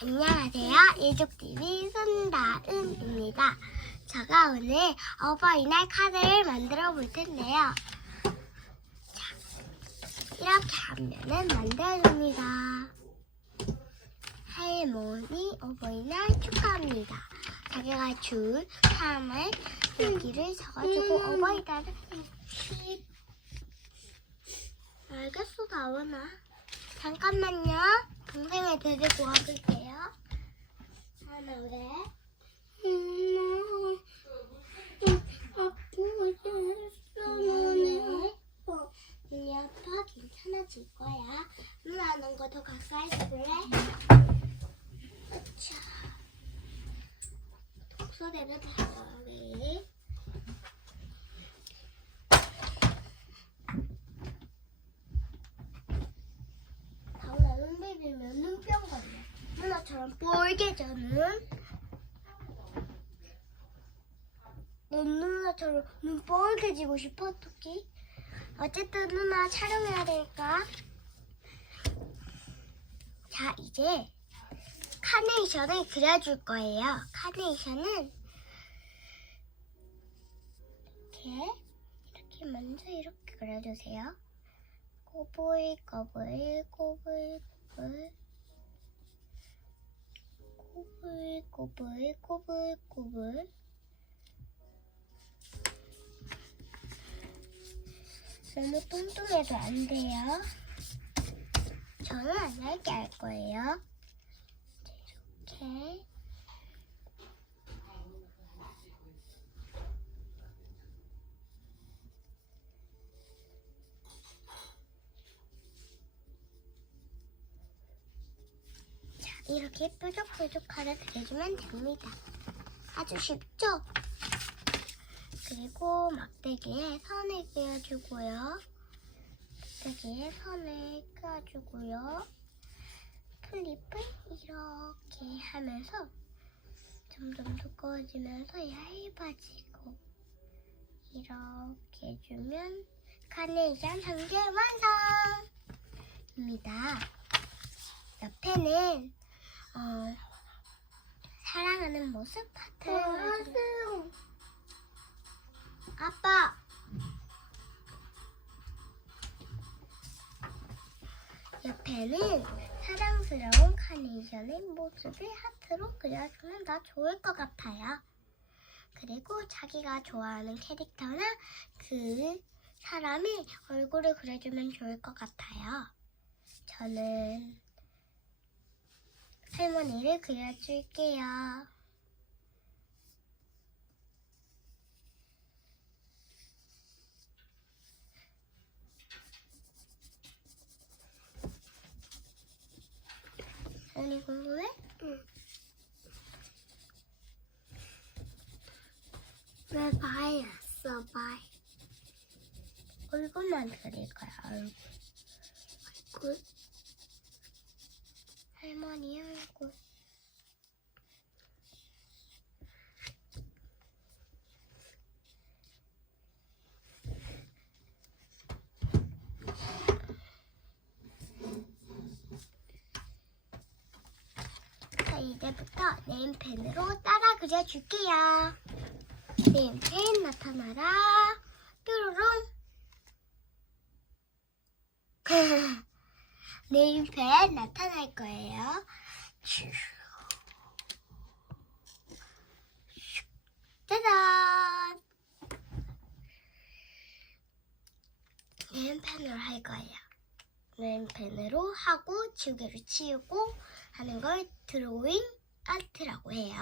안녕하세요. 일족TV 손다은입니다. 제가 오늘 어버이날 카드를 만들어 볼 텐데요. 자, 이렇게 하면은 만들어줍니다. 할머니 어버이날 축하합니다. 자기가 줄 사람을 여기를 적어주고 어버이날을 쉿. 알겠어, 나오나. 잠깐만요. 동생을 데리고 와볼게요. 하나, 그래. 엄마, 아프겠어. 눈이 아파? 괜찮아질 거야. 누나, 넌거 더 가까이 줄래? 아차. 독서대를 봐야지. 다음에 눈 비비면 눈병 걸려. 누나처럼 뻘개져는. 넌 누나처럼 눈 뻘개지고 싶어, 토끼? 어쨌든 누나 촬영해야 되니까. 자, 이제 카네이션을 그려줄 거예요. 카네이션은 이렇게, 이렇게 먼저 이렇게 그려주세요. 꼬불 꼬불 꼬불 꼬불 꼬불 꼬불 꼬불 꼬불 너무 뚱뚱해도 안 돼요. 저는 얇게 할 거예요. 이렇게 이렇게 뾰족뾰족하게 그려주면 됩니다. 아주 쉽죠? 그리고 막대기에 선을 그려주고요. 막대기에 선을 그어주고요. 클립을 이렇게 하면서 점점 두꺼워지면서 얇아지고 이렇게 해주면 카네이션 한 개 완성입니다. 옆에는 어, 사랑하는 모습 그려주세요. 아빠. 옆에는 사랑스러운 카네이션의 모습을 하트로 그려주면 더 좋을 것 같아요. 그리고 자기가 좋아하는 캐릭터나 그 사람의 얼굴을 그려주면 좋을 것 같아요. 저는 할머니를 그려줄게요. 언니 궁금해? 응. 왜 바이 왔어, 바이? 얼굴만 그릴 거야, 얼굴. 얼굴? 할머니 얼굴. 자, 이제부터 네임펜으로 따라 그려줄게요. 네임펜 나타나라. 뾰로롱. 네임펜 나타날 거예요. 짜잔! 네임펜으로 할 거예요. 네임펜으로 하고 지우개로 치우고 하는 걸 드로잉 아트라고 해요.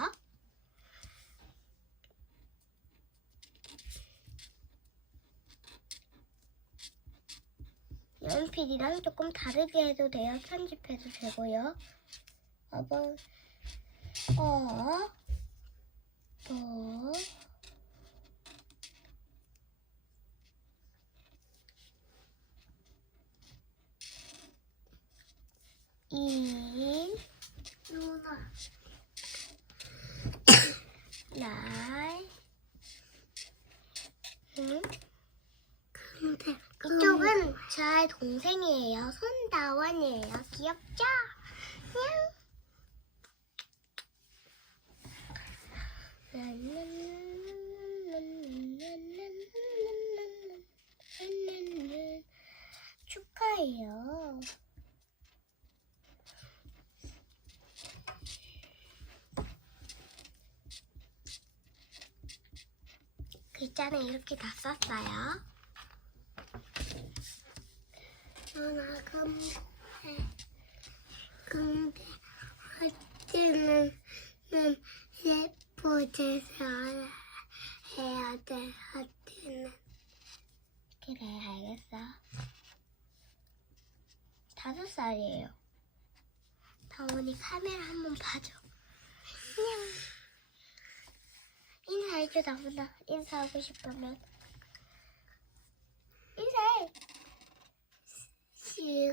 연필이랑 조금 다르게 해도 돼요. 편집해도 되고요. 어버, 어, 버, 인, 동생이에요. 손다원이에요. 귀엽죠? 축하해요. 글자는 이렇게 다 썼어요. 근데 근데 어찌는 는 예쁘게서 해야 돼 어찌는 그래 알겠어. 다섯 살이에요. 다원이 카메라 한 번 봐줘. 안녕. 인사해줘 나보다 인사하고 싶으면 인사해. 싫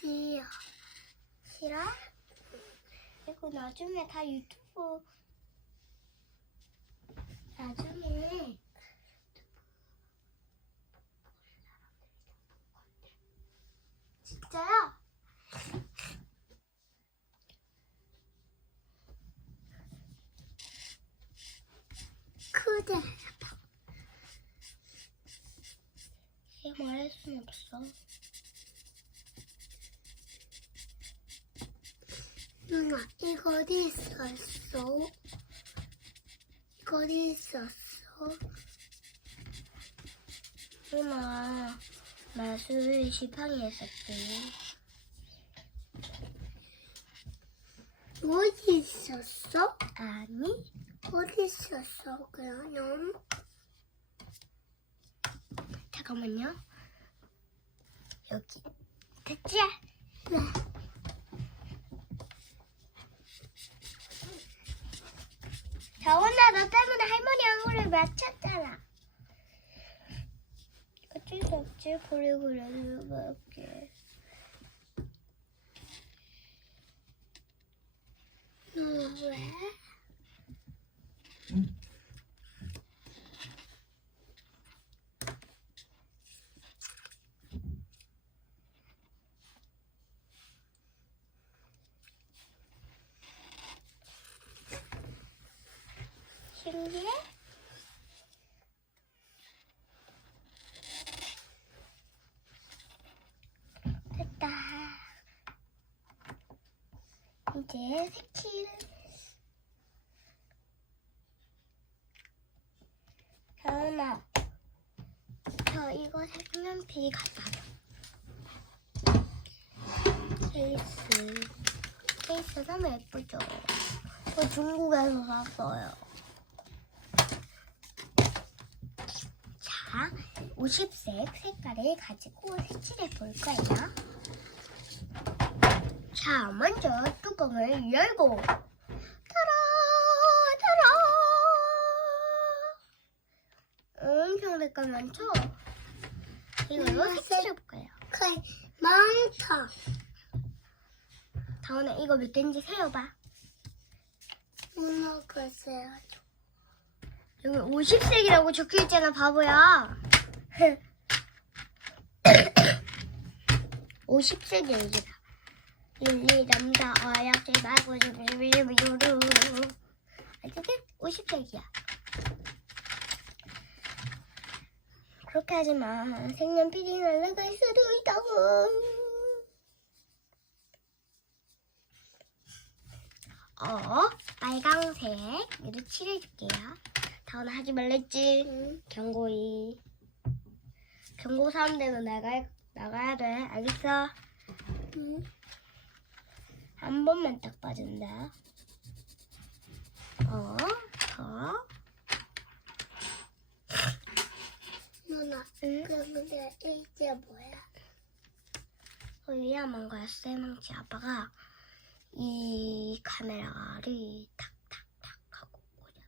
싫어. 싫어? 이거 나중에 다 유튜브 나중에 진짜요? 크대. 얘 말할 순 없어. 누나, 이거 어디 있었어? 이거 어디 있었어? 누나, 마술 지팡이 했었지. 어디 있었어? 아니. 어디 있었어, 그럼? 잠깐만요. 여기. 됐지? 네. 자원아, 너 때문에 할머니 얼굴을 맞췄잖아. 어쩔 수 없지. 그래, 그래, 수밖에. 너 왜? 신기해? 됐다. 이제 색칠. 자은아, 저 이거 색연필 갖다 줘. 케이스. 케이스 너무 예쁘죠? 저 중국에서 샀어요. 자, 50색 색깔을 가지고 색칠해 볼 거예요. 자, 먼저 뚜껑을 열고 타라 타라 엄청 색깔 많죠? 이걸로 색칠해 볼 거예요. 많다. 다원아 이거 몇 개인지 세어봐. 누나 글쎄요. 여기 50색이라고 적혀있잖아 바보야 50색이야 이게 다. 릴리 남자 어약지 말고 유루 어쨌든 50색이야. 그렇게 하지 마. 색연필이 날아갈 수도 있다고. 어 빨강색으로 칠해줄게요. 다원 하지 말랬지. 경고이. 경고 사람들은 나가 나가야 돼. 알겠어? 응. 한 번만 딱 빠진다. 어, 더. 누나, 응? 근데 이게 뭐야? 어, 위험한 거야. 쇠망치 아빠가 이 카메라를 탁탁탁 하고 꽂아.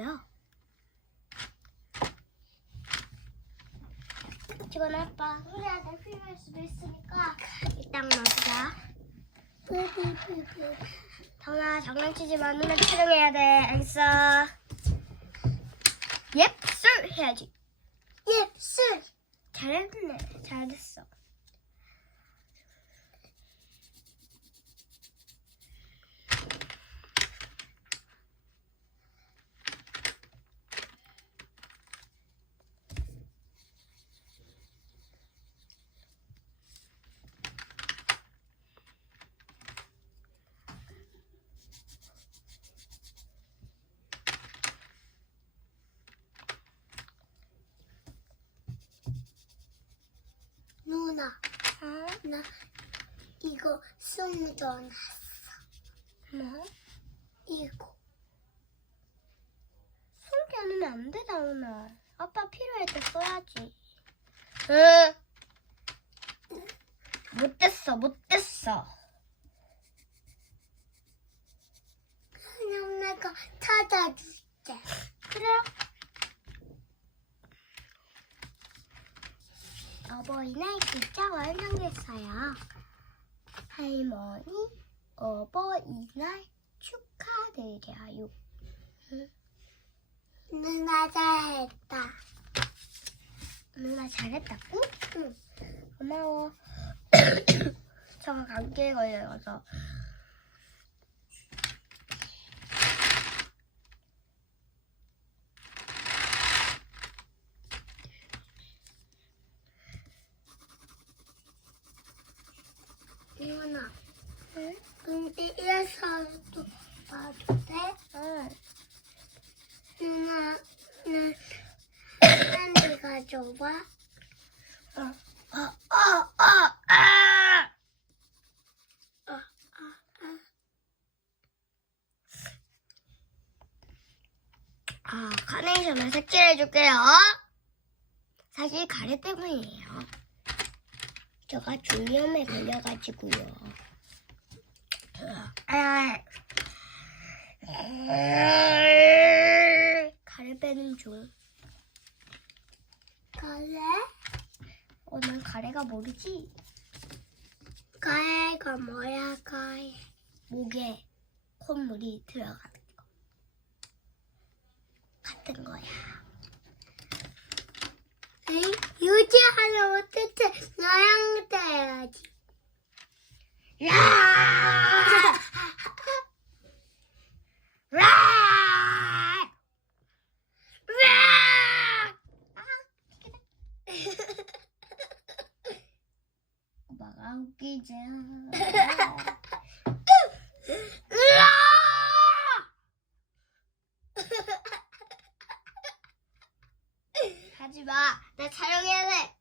뻥이고요. 이건 아빠 소리하다 필요할 수도 있으니까 이따 놔두자. 다운아 장난치지 마. 누나 촬영해야 돼. 알겠어? 옙, 술 해야지. 옙, 술. 잘했네. 잘했어. 누나, 어? 나 이거 숨겨놨어. 뭐? 이거. 숨겨놓으면 안 돼, 다운아. 아빠 필요할 때 써야지. 응. 못됐어, 못됐어. 그냥 내가 찾아줄게. 그래. 어버이날 진짜 완성됐어요. 할머니, 어버이날 축하드려요. 누나 잘했다. 누나 잘했다고? 응. 고마워. 저가 감기에 걸려서. 누나, 응? 근데 일서도 봐도 돼? 응. 누나, 나 핸디 가져봐. 어, 어, 어, 어, 아! 어, 어, 어. 아, 카네이션을 색칠해줄게요. 사실 가래 때문이에요. 제가 중이염에 걸려가지고요. 아, 가래 빼는 중. 그래? 어, 난 가래가 모르지? 가해가 뭐야, 가해? 목에 콧물이 들어가는 거. 같은 거야. 에이, 유지하려 어떻게 나랑 돼야지. 야! 라! 라! 오빠가 웃기지. 으아! 하지 마. 나 촬영해야 돼.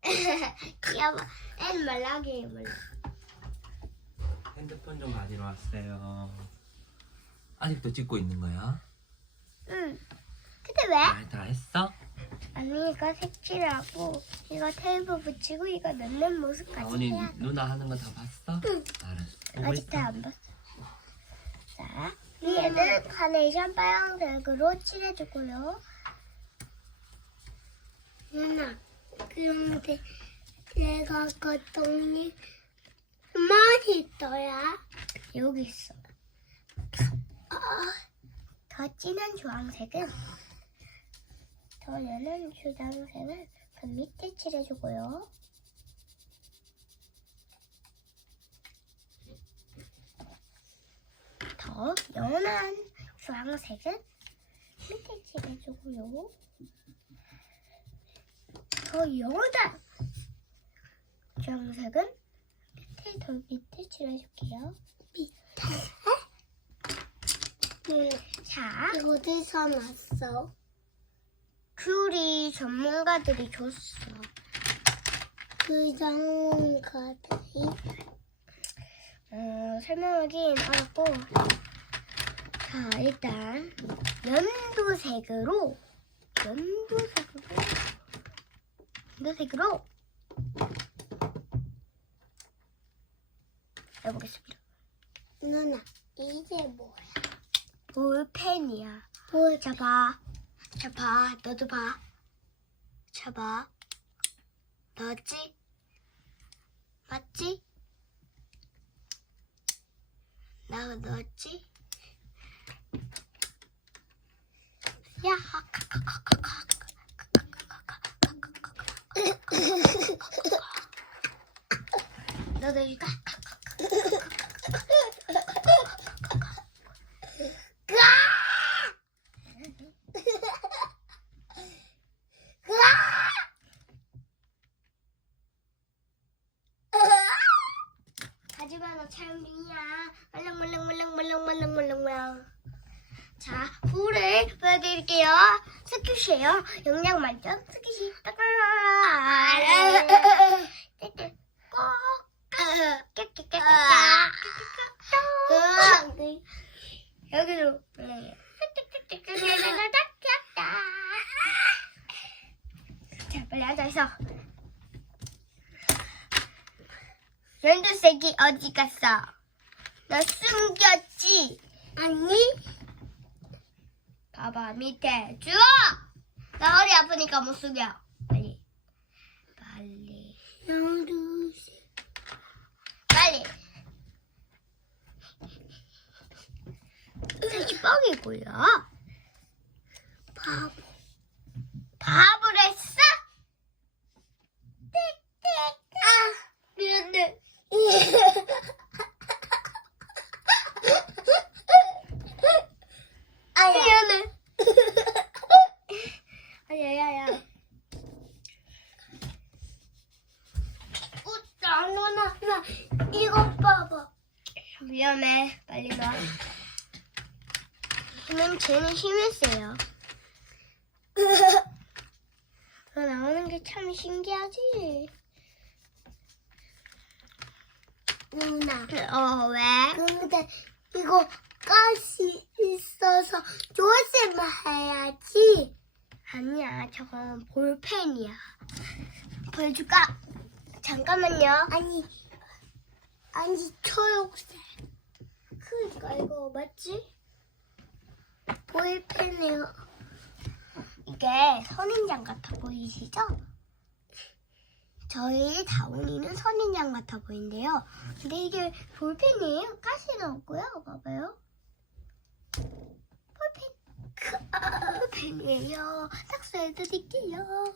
귀여워. 엔 말라게 말라. 핸드폰 좀 가지러 왔어요. 아직도 찍고 있는 거야? 응. 근데 왜? 잘다 했어? 아니 이거 색칠하고 이거 테이프 붙이고 이거 넣는 모습까지 해야 돼. 누나 하는 거 다 봤어? 응. 알았어. 보고 아직도 있어. 안 봤어. 자, 위에는 카네이션 빨간색으로 칠해주고요. 누나, 그런데 내가 그 돈이 많이 있더라. 여기 있어. 아, 더 진한 주황색은 더 연한 주황색은 그 밑에 칠해주고요. 더 연한 주황색은 밑에 칠해주고요. 더 연한 주황색은 밑에 더 밑에 칠해줄게요. 누나, 자, 이거 어디서 났어? 귤이 전문가들이 줬어. 그 전문가들이 어, 설명하긴 어렵고. 자, 일단 연두색으로 연두색으로 연두색으로 해보겠습니다. 누나, 이게 뭐야? 볼펜이야. 자, 봐. 자, 봐. 너도 봐. 자, 봐. 넣었지? 맞지? 나 넣었지? 야. 너 내줄까? 하지만 너 찰미 자 불을 보여드릴게요 스키시에요 영양 만점 스키시 꼭 여기로 자 빨리 앉아있어 연두색이 어디 갔어? 너 숨겼지? 아니 봐봐 밑에. 주워! 나 허리 아프니까 못 숙여. 빨리. 빨리. 연두색 빨리. 색이 뻥이고요 바보 밥을 했어? 띡띡 아 미안해 아야 미안해 아야야야 웃다 이거 봐봐. 위험해. 빨리 놔 힘은 쟤는 힘을 세요. 너 나오는 게 참 신기하지. 누나. 어 왜? 근데 이거 가시 있어서 조심을 해야지. 아니야 저건 볼펜이야. 보여줄까? 잠깐만요. 아니 아니 초록색 그니까 이거 맞지? 볼펜이요 이게 선인장 같아 보이시죠? 저희 다운이는 선인장 같아 보이는데요. 근데 이게 볼펜이에요. 가시는 없고요. 봐봐요. 볼펜. 삭소해드릴게요. 약속. 삭소해드릴게요.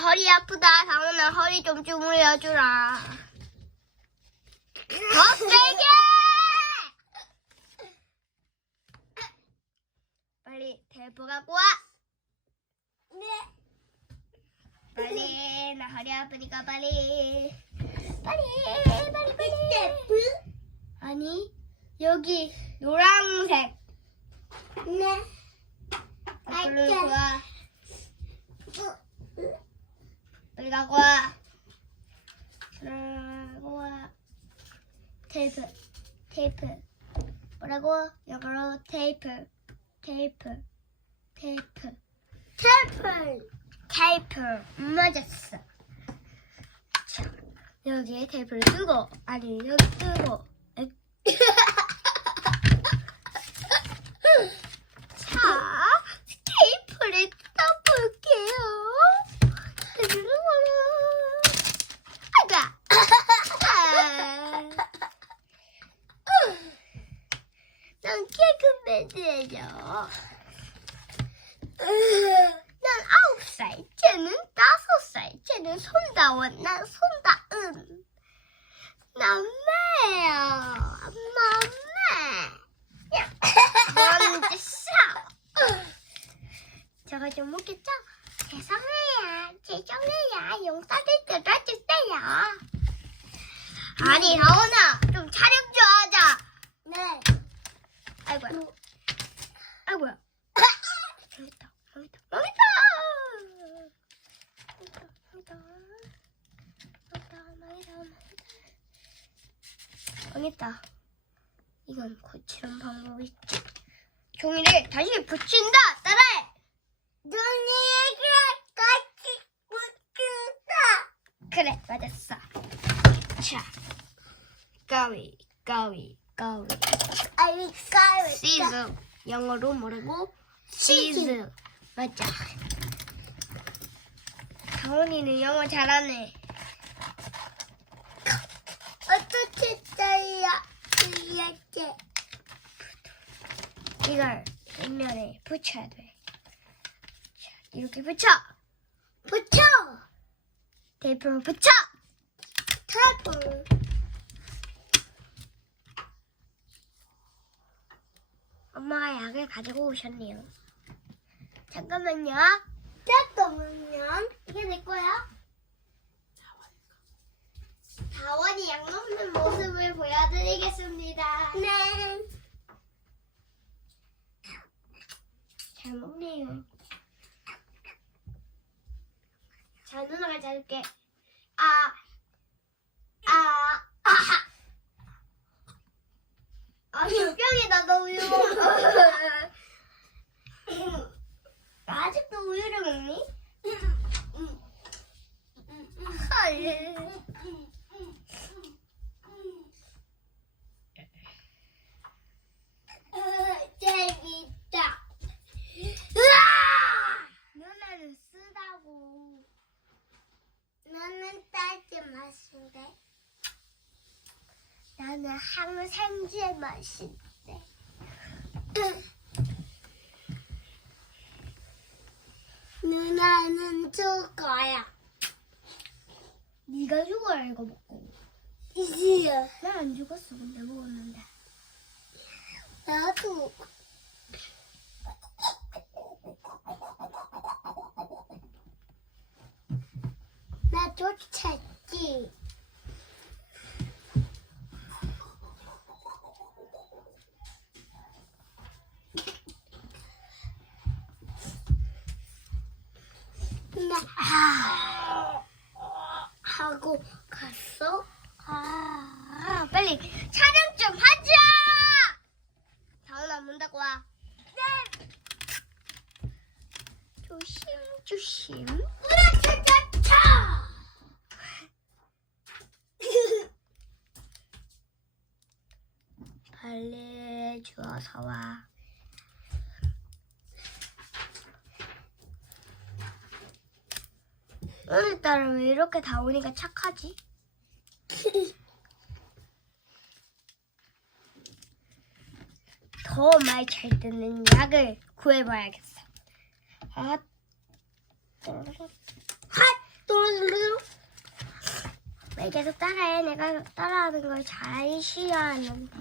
허리 아프다. 다운아 허리 좀 주무려주라. 더 세게! 빨리 텔포 갖고 와. 네. 빨리 나 허리 아프니까 빨리. 빨리 빨리 빨리. 아니 여기 노란색. 네. 얼른 알겠어. 갖고 와. 와. 테이프 테이프. 뭐라고? 영어로 테이프 테이프 테이프. 테이프! 테이프! 맞았어. 자, 여기에 테이프를 뜨고 아니 여기 뜨고 이건 고치는 방법이 있지. 종이를 다시 붙인다. 따라해. 눈이가 같이 붙는다. 그래, 맞았어. 자, 가위, 가위, 가위. 알까요? 치즈. 영어로 뭐라고? 치즈. 맞아. 가온이는 영어 잘하네. 어떻게 잘라? 이렇게. 이걸 뒷면에 붙여야 돼. 자, 이렇게 붙여. 붙여. 테이프를 붙여. 테이프. 엄마가 약을 가지고 오셨네요. 잠깐만요. 잠깐만요. 이게 내 거야? 다원이 약 먹는 모습을 보여드리겠습니다. 네. 잘 먹네요. 자, 누나가 잡을게. 아, 아, 아. 아, 병이다, 너 우유. 아직도 우유를 먹니? 헐. 어, 재밌다. 으아! 누나는 쓰다고. 나는 딸기 맛인데. 나는 항생제 맛인데. 누나는 죽어야. 네가 죽어야 이거 먹고. 이지야. 난 안 죽었어, 근데 먹었는데. 나도. 나 쫓았지. 하고 갔어. 아, 빨리 촬영 좀 하자! 다은아, 문 닫고 와. 네! 조심, 조심. 으라차차차. 빨리 주워서 와. 오늘따라 왜 이렇게 다운이가 착하지? 더 말 잘 듣는 약을 구해봐야겠어. 아, 핫. 왜 계속 따라해. 내가 따라하는 걸 잘 싫어하는데.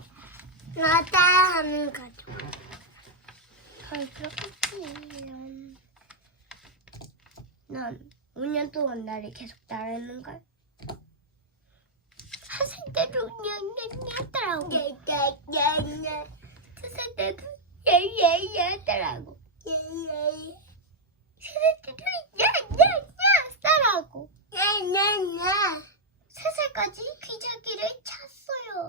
나 따라하는 거 좋아. 그렇겠지. 난 5년 동안 나를 계속 따라하는 걸. 한살 때도 냐냐냐 따라하고. 냐냐냐. 두살 때도 냐냐냐 따라하고. 냐냐냐. 세살 때도 냐냐냐 따라하고. 냐냐냐. 3살까지 귀자귀를 찼어요.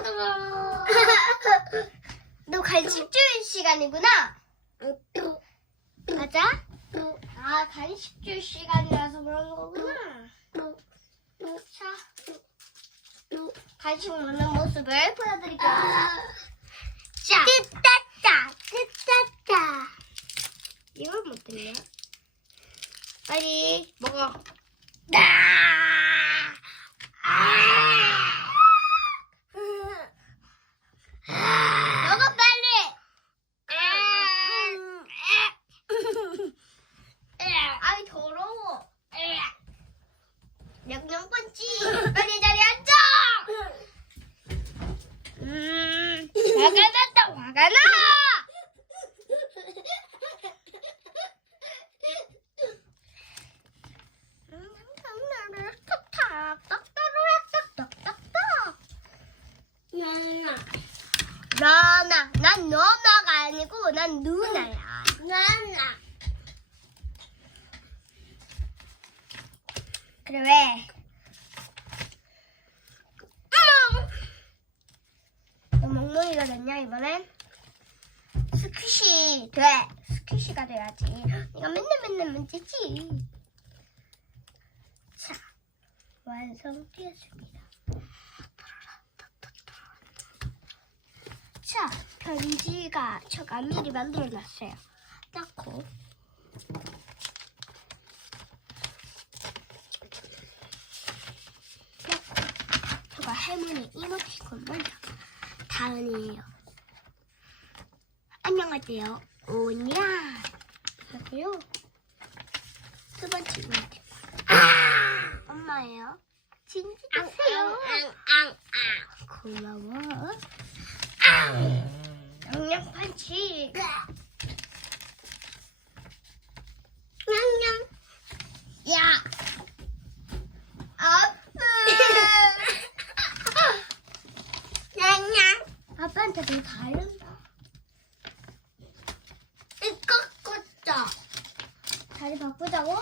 너 간식 줄 시간이구나. 맞아? 아 간식 줄 시간이라서 그런 거구나. 자, 간식 먹는 모습을 보여드릴게요. 자, 뜯었다. 뜯었다. 이걸 못 듣네. 빨리 먹어. 먹어 빨리. 아이 더러워. 영영펀치 빨리 자리 앉아. 음, 화가 났다 화가 나. 너나, 난 너나가 아니고 난 누나야. 나나. 그래 왜? 너 멍멍이가 됐냐 이번엔? 스퀴시 돼. 스퀴시가 돼야지. 네가 맨날 맨날 문제지. 자, 완성되었습니다. 자, 편지가 제가 미리 만들어놨어요. 넣고 저거 할머니 이모티콘 먼저 다은이에요. 안녕하세요. 오냐. 그리고요. 두 번째 이모티콘. 엄마예요. 진지하세요. 고마워. 양양판치. 양양. 야. 아프. 냥냥. 아빠한테 너 다른다. 이거 꽂자. 다리 바꾸자고?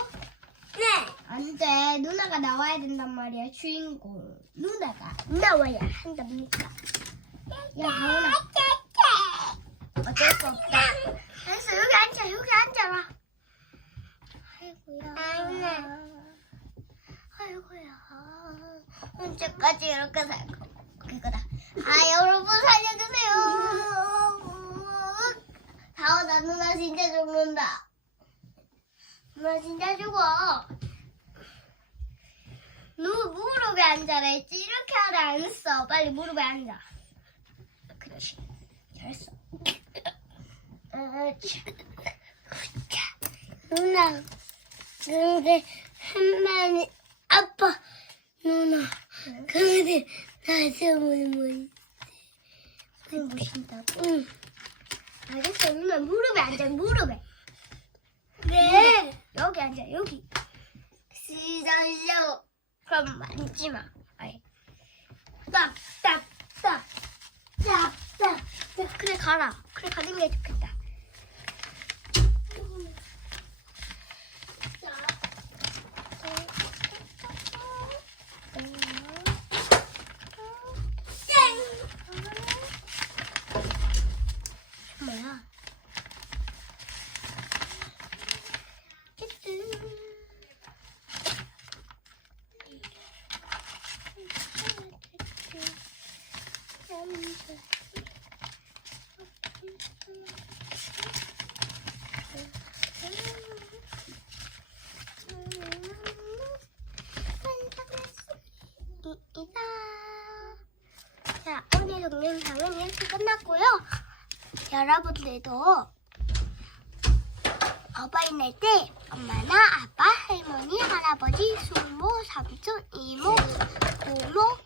네. 안 돼. 누나가 나와야 된단 말이야, 주인공. 누나가 나와야 한답니까? 야, 다은아. 어쩔 수 없다. 알았어, 여기 앉아, 여기 앉아라. 아이고야. 아이고야. 언제까지 이렇게 살 거? 그거다. 아, 여러분 살려주세요. 다은아, 누나 진짜 죽는다. 누나 진짜 죽어. 누 무릎에 앉아라 했지 이렇게 하라 안 했어 빨리 무릎에 앉아 그렇지 잘했어 누나. 근데 한 마리 아빠 누나. 근데 나중에 뭐? 그럼 무신다고 응. 알겠어 누나 무릎에 앉아 무릎에 네. 여기 앉아 여기 시작이요. 그럼 앉지 마 아이 딱딱딱. 딱딱. 그래 가라 그래 가는 게 좋겠다 뭐야? 이다. 자, 오늘 동영상은 이렇게 끝났고요. 여러분들도 어버이날 때 엄마나 아빠, 할머니, 할아버지, 숙모, 삼촌, 이모, 고모,